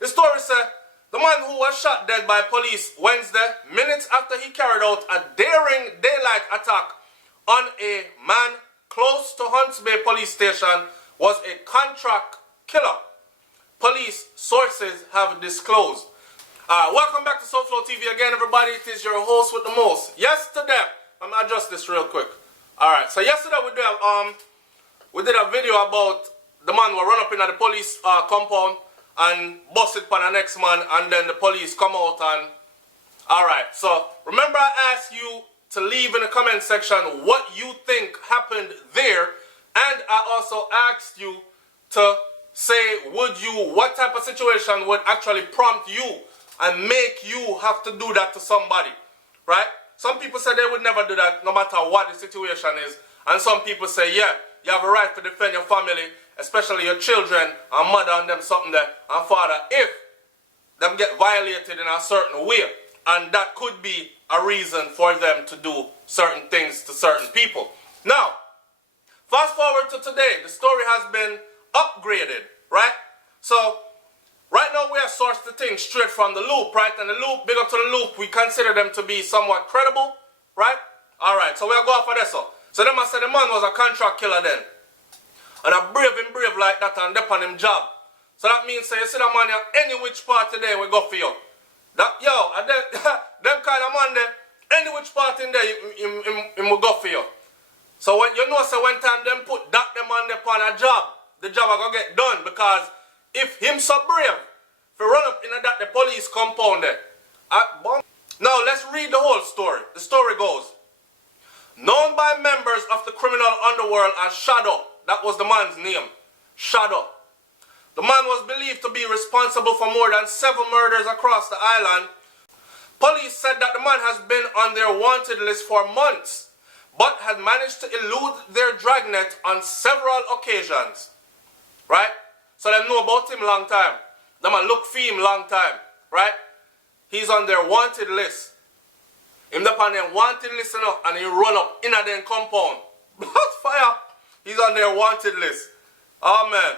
The story said the man who was shot dead by police Wednesday, minutes after he carried out a daring daylight attack on a man close to Hunts Bay police station, was a contract killer, police sources have disclosed. Welcome back to SouFLoTV again, everybody. It is your host with the most. Yesterday, I'm gonna adjust this real quick. Alright, so yesterday we did a video about the man who run up in the police compound and bust it for the next man, and then the police come out and... Alright, so remember I asked you to leave in the comment section what you think happened there, and I also asked you to say what type of situation would actually prompt you and make you have to do that to somebody, right? Some people say they would never do that no matter what the situation is, and some people say, yeah, you have a right to defend your family, especially your children and mother and them something there, and father, if them get violated in a certain way, and that could be a reason for them to do certain things to certain people. Now, fast forward to today, the story has been upgraded, right? So, right now we have sourced the thing straight from the Loop, right? And the Loop, big up to the Loop, we consider them to be somewhat credible, right? Alright, so we'll go for this. So them I said the man was a contract killer then. And a brave like that and dep on him job. So that means, say, you see that man here, any which part today we go for you. That, yo, and them kind of man there, any which part in there, him will go for you. So when you know, so one time them put that them man there on a job, the job are gonna get done, because if him so brave, if he run up in that the police compound there. Now let's read the whole story. The story goes, known by members of the criminal underworld as Shadow, that was the man's name, Shadow. The man was believed to be responsible for more than 7 murders across the island. Police said that the man has been on their wanted list for months, but had managed to elude their dragnet on several occasions. Right? So they know about him long time. They man look for him long time. Right? He's on their wanted list. Him up on their wanted list and he run up in a their compound. Blood fire. He's on their wanted list. Oh man.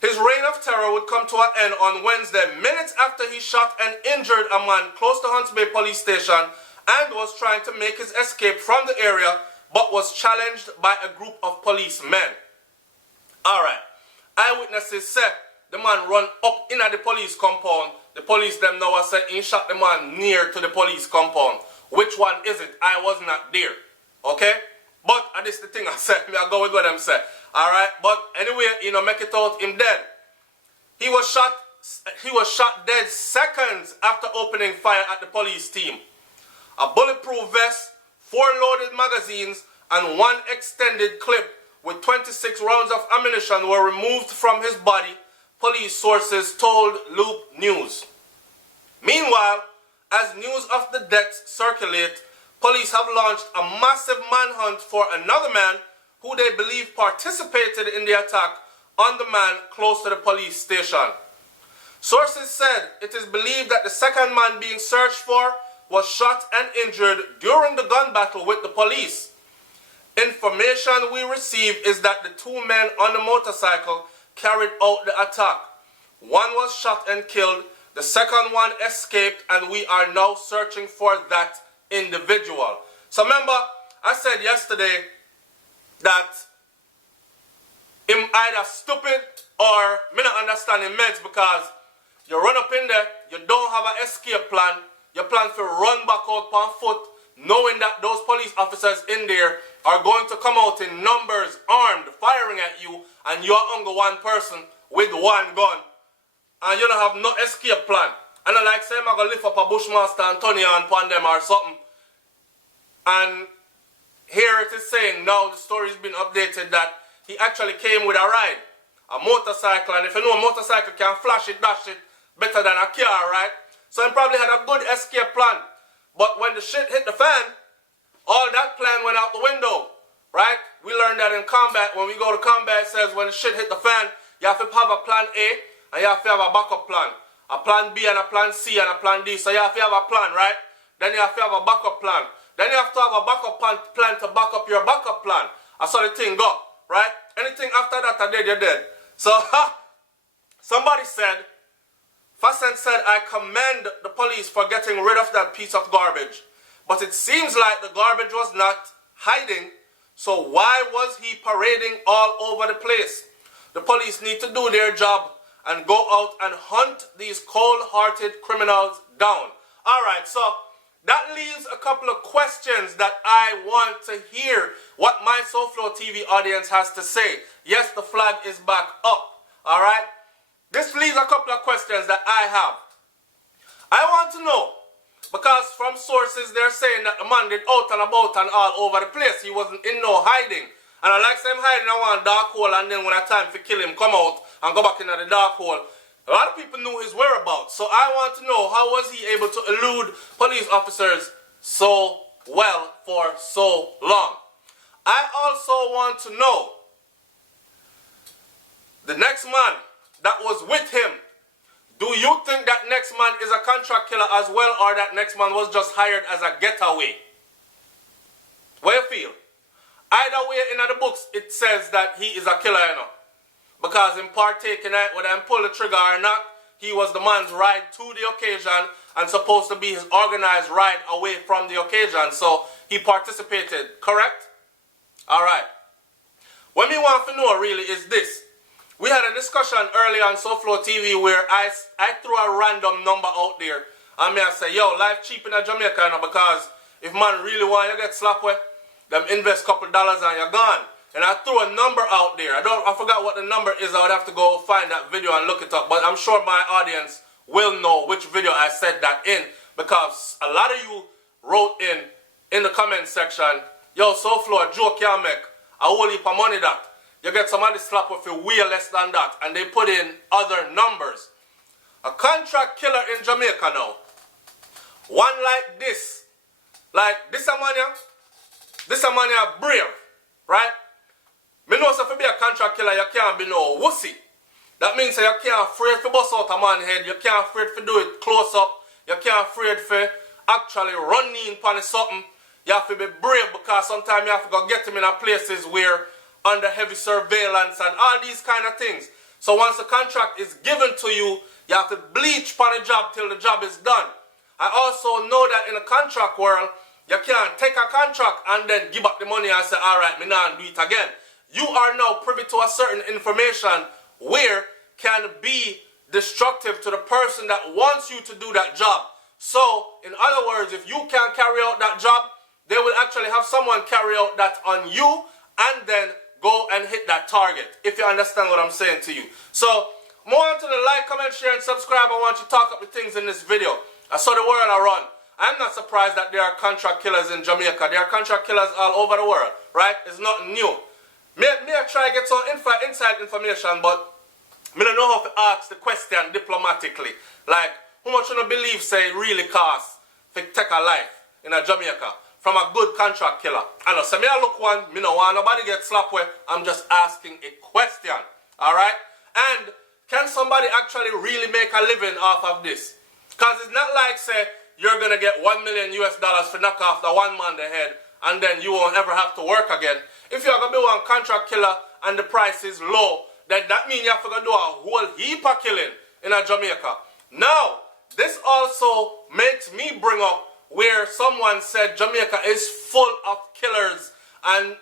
His reign of terror would come to an end on Wednesday, minutes after he shot and injured a man close to Hunts Bay police station and was trying to make his escape from the area, but was challenged by a group of policemen. Alright. Eyewitnesses said the man run up in the police compound. The police them now said he shot the man near to the police compound. Which one is it? I was not there. Okay? But this is the thing I said. I go with what them say. Alright? But anyway, make it out him dead. He was shot dead seconds after opening fire at the police team. A bulletproof vest, 4 loaded magazines, and 1 extended clip with 26 rounds of ammunition were removed from his body, police sources told Loop News. Meanwhile, as news of the deaths circulate, police have launched a massive manhunt for another man who they believe participated in the attack on the man close to the police station. Sources said it is believed that the second man being searched for was shot and injured during the gun battle with the police. Information we receive is that the 2 men on the motorcycle carried out the attack. One was shot and killed, the second one escaped, and we are now searching for that individual. So remember, I said yesterday that him either stupid or me not understand him meds, because you run up in there, you don't have an escape plan, you plan to run back out on foot, knowing that those police officers in there are going to come out in numbers, armed, firing at you, and you're only one person with 1 gun, and you don't have no escape plan. And I like say, I'm going to lift up a Bushmaster and Tony on upon them or something. And here it is saying now the story has been updated that he actually came with a ride, a motorcycle, and if you know a motorcycle can flash it, dash it better than a car, right? So he probably had a good escape plan. But when the shit hit the fan, all that plan went out the window, right? We learned that in combat. When we go to combat, it says when the shit hit the fan, you have to have a plan A and you have to have a backup plan. A plan B and a plan C and a plan D. So you have to have a plan, right? Then you have to have a backup plan. Then you have to have a backup plan to back up your backup plan. That's how the thing go, right? Anything after that, you're dead. So, somebody said said, I commend the police for getting rid of that piece of garbage. But it seems like the garbage was not hiding. So why was he parading all over the place? The police need to do their job and go out and hunt these cold-hearted criminals down. All right, so that leaves a couple of questions that I want to hear what my SouFLoTV audience has to say. Yes, the flag is back up. All right? This leaves a couple of questions that I have. I want to know, because from sources they're saying that the man did out and about and all over the place. He wasn't in no hiding. And I like him hiding in one dark hole, and then when it's time to kill him, come out and go back into the dark hole. A lot of people knew his whereabouts. So I want to know, how was he able to elude police officers so well for so long? I also want to know, the next man that was with him, do you think that next man is a contract killer as well, or that next man was just hired as a getaway? What you feel? Either way, in the books, it says that he is a killer, you know. Because in partaking it, whether he pulled the trigger or not, he was the man's ride to the occasion and supposed to be his organized ride away from the occasion. So he participated, correct? All right. What we want to know really is this. We had a discussion earlier on SouFLoTV where I threw a random number out there. And I say, yo, life cheap in Jamaica, you know, because if man really want you get slapped with, them invest a couple dollars and you're gone. And I threw a number out there. I forgot what the number is. I would have to go find that video and look it up. But I'm sure my audience will know which video I said that in. Because a lot of you wrote in the comment section, yo, SouFLo, a joke you make. A whole heap of money that. You get somebody slap with you way less than that. And they put in other numbers. A contract killer in Jamaica now. One like this. Like this a man, this a man brave. Right? Me know so if you be a contract killer, you can't be no wussy. That means you can't afraid to bust out a man's head. You can't afraid to do it close up. You can't afraid to actually run in upon something. You have to be brave because sometimes you have to go get him in a places where under heavy surveillance and all these kind of things. So once the contract is given to you, you have to bleach upon the job till the job is done. I also know that in the contract world, you can't take a contract and then give up the money and say, all right, me now do it again. You are now privy to a certain information where can be destructive to the person that wants you to do that job. So, in other words, if you can't carry out that job, they will actually have someone carry out that on you and then go and hit that target, if you understand what I'm saying to you. So, more on to the like, comment, share, and subscribe. I want you to talk up the things in this video. I saw the world around. I'm not surprised that there are contract killers in Jamaica. There are contract killers all over the world, right? It's nothing new. Me try to get some inside information, but me don't know how to ask the question diplomatically. Like, how much you believe say it really costs to take a life in a Jamaica from a good contract killer? I know, so me I look one, me no want nobody get slapped with. I'm just asking a question, all right? And can somebody actually really make a living off of this? Because it's not like, say, you're going to get $1 million for knock off the one man the head and then you won't ever have to work again. If you're going to be one contract killer and the price is low, then that means you have to go do a whole heap of killing in a Jamaica. Now, this also makes me bring up where someone said Jamaica is full of killers and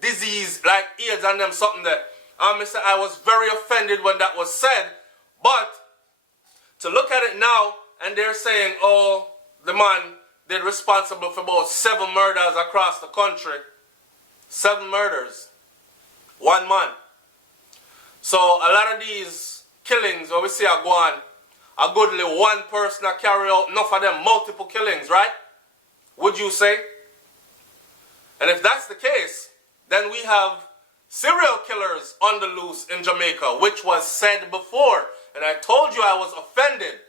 disease like AIDS and them something there. I was very offended when that was said, but to look at it now and they're saying, oh, the man they're responsible for about 7 murders across the country. 7 murders. 1 man. So a lot of these killings where we see are going, a goodly one person that carry out enough of them multiple killings, right? Would you say? And if that's the case, then we have serial killers on the loose in Jamaica, which was said before. And I told you I was offended.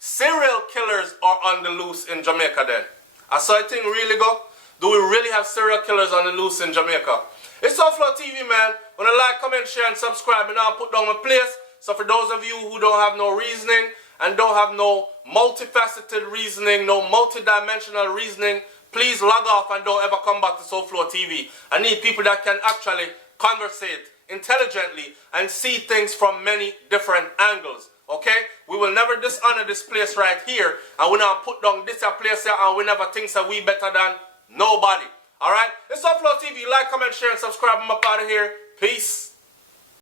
Serial killers are on the loose in Jamaica then. I saw a thing really go. Do we really have serial killers on the loose in Jamaica? It's SouFLoTV, man. When I like, comment, share, and subscribe, and I'll put down my place. So for those of you who don't have no reasoning and don't have no multifaceted reasoning, no multidimensional reasoning, please log off and don't ever come back to SouFLoTV. I need people that can actually conversate intelligently and see things from many different angles. Okay? We will never dishonor this place right here, and we not put down this place here, and we never think that we better than nobody. Alright? It's SouFLoTV. Like, comment, share, and subscribe. I'm up out of here. Peace.